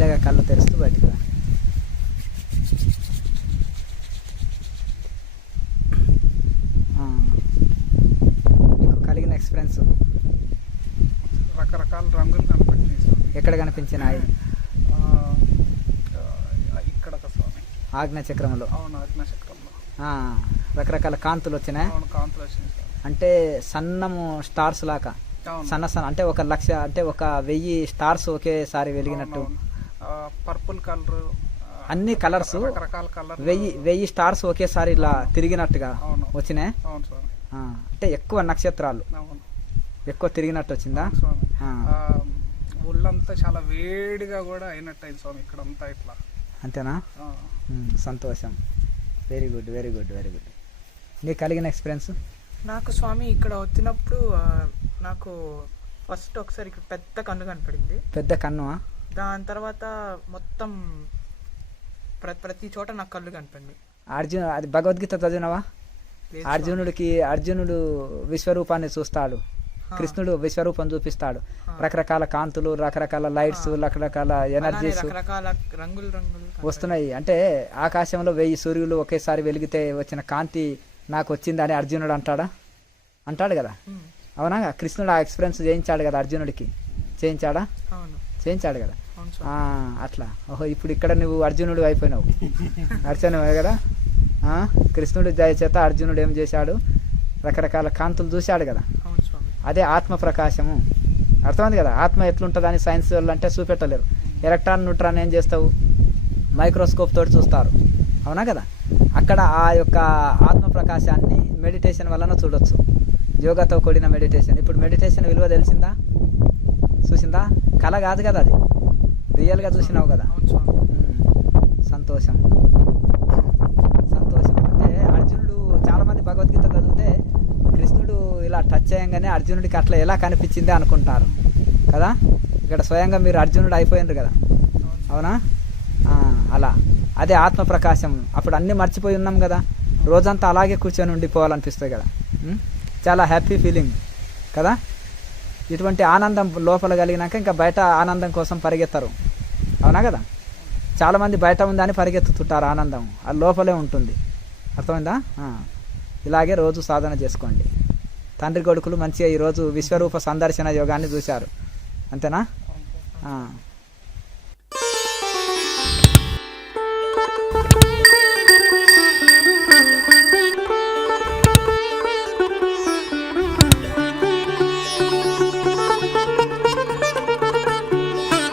మెల్లగా కళ్ళు తెరుస్తూ బయటికి రా. మీకు కలిగిన ఎక్స్పీరియన్స్ రకరకాల రంగులు కనిపించినాయి. ఎక్కడ కనిపించినాయి? ఇక్కడ స్వామి ఆజ్ఞాచక్రంలో. అవును, ఆజ్ఞాచక్రంలో రకరకాల కాంతులు వచ్చినాయి. అవును, కాంతులు వచ్చినాయి సార్. అంటే సన్నము స్టార్స్ లాగా, సన్న సన్న అంటే 1,00,000 అంటే 1,000 స్టార్స్ ఒకేసారి వెలిగినట్టు. పర్పుల్ కలర్, అన్ని కలర్స్, రకరకాల కలర్, 1000 స్టార్స్ ఒకేసారి ఇలా తిరిగినట్టుగా వచ్చినాయి. అవును స్వామి. అంటే ఎక్కువ నక్షత్రాలు ఎక్కువ తిరిగినట్టు వచ్చిందా? ఒళ్ళంతా చాలా వేడిగా కూడా అయినట్టు అయింది స్వామి ఇక్కడంతా ఇట్లా. అంతేనా? సంతోషం. Very good, very good, very good. నీకు కలిగిన ఎక్స్పీరియన్స్? నాకు స్వామి ఇక్కడ వచ్చినప్పుడు నాకు ఫస్ట్ ఒకసారి ఇక్కడ పెద్ద కన్ను కనపడింది. పెద్ద కన్ను? దాని తర్వాత మొత్తం ప్రతి చోట నాకు కళ్ళు కనపడింది. అది భగవద్గీత చదివినవా? అర్జునుడు విశ్వరూపాన్ని చూస్తాడు, కృష్ణుడు విశ్వరూపం చూపిస్తాడు. రకరకాల కాంతులు, రకరకాల లైట్స్, రకరకాల ఎనర్జీస్, రకరకాల రంగులు వస్తున్నాయి. అంటే ఆకాశంలో 1000 సూర్యులు ఒకేసారి వెలిగితే వచ్చిన కాంతి నాకు వచ్చిందని అర్జునుడు అంటాడు కదా. అవునా? కృష్ణుడు ఆ ఎక్స్పీరియన్స్ చేయించాడు కదా అర్జునుడికి. చేయించాడా? చేయించాడు కదా. అట్లా. ఓహో, ఇప్పుడు ఇక్కడ నువ్వు అర్జునుడు అయిపోయినావు. అర్చనవే కదా. కృష్ణుడి దయ చేత అర్జునుడు ఏం చేశాడు? రకరకాల కాంతులు చూశాడు కదా. అదే ఆత్మ ప్రకాశము. అర్థమైంది కదా. ఆత్మ ఎట్లుంటుందని సైన్స్ వాళ్ళు అంటే చూపెట్టలేరు. ఎలక్ట్రాన్, న్యూట్రాన్ ఏం చేస్తావు? మైక్రోస్కోప్ తోటి చూస్తారు. అవునా కదా. అక్కడ ఆ యొక్క ఆత్మ ప్రకాశాన్ని మెడిటేషన్ వలన చూడొచ్చు. యోగాతో కూడిన మెడిటేషన్. ఇప్పుడు మెడిటేషన్ విలువ తెలిసిందా? చూసిందా? కళ కాదు కదా, అది రియల్గా చూసినావు కదా. సంతోషం, సంతోషం. అంటే అర్జునుడు, చాలామంది భగవద్గీత చదివితే కృష్ణుడు ఇలా టచ్ చేయంగానే అర్జునుడికి అట్లా ఎలా కనిపించింది అనుకుంటారు కదా. ఇక్కడ స్వయంగా మీరు అర్జునుడు అయిపోయినారు కదా. అవునా? అలా అదే ఆత్మ ప్రకాశం. అప్పుడు అన్నీ మర్చిపోయి ఉన్నాం కదా. రోజంతా అలాగే కూర్చొని ఉండిపోవాలనిపిస్తుంది కదా. చాలా హ్యాపీ ఫీలింగ్ కదా. ఇటువంటి ఆనందం లోపల కలిగినాక ఇంకా బయట ఆనందం కోసం పరిగెత్తరు. అవునా కదా. చాలామంది బయట ఉందని పరిగెత్తుతుంటారు. ఆనందం అది లోపలే ఉంటుంది. అర్థమైందా? ఇలాగే రోజు సాధన చేసుకోండి. తండ్రి కొడుకులు మంచిగా ఈరోజు విశ్వరూప సందర్శన యోగాన్ని చూశారు. అంతేనా?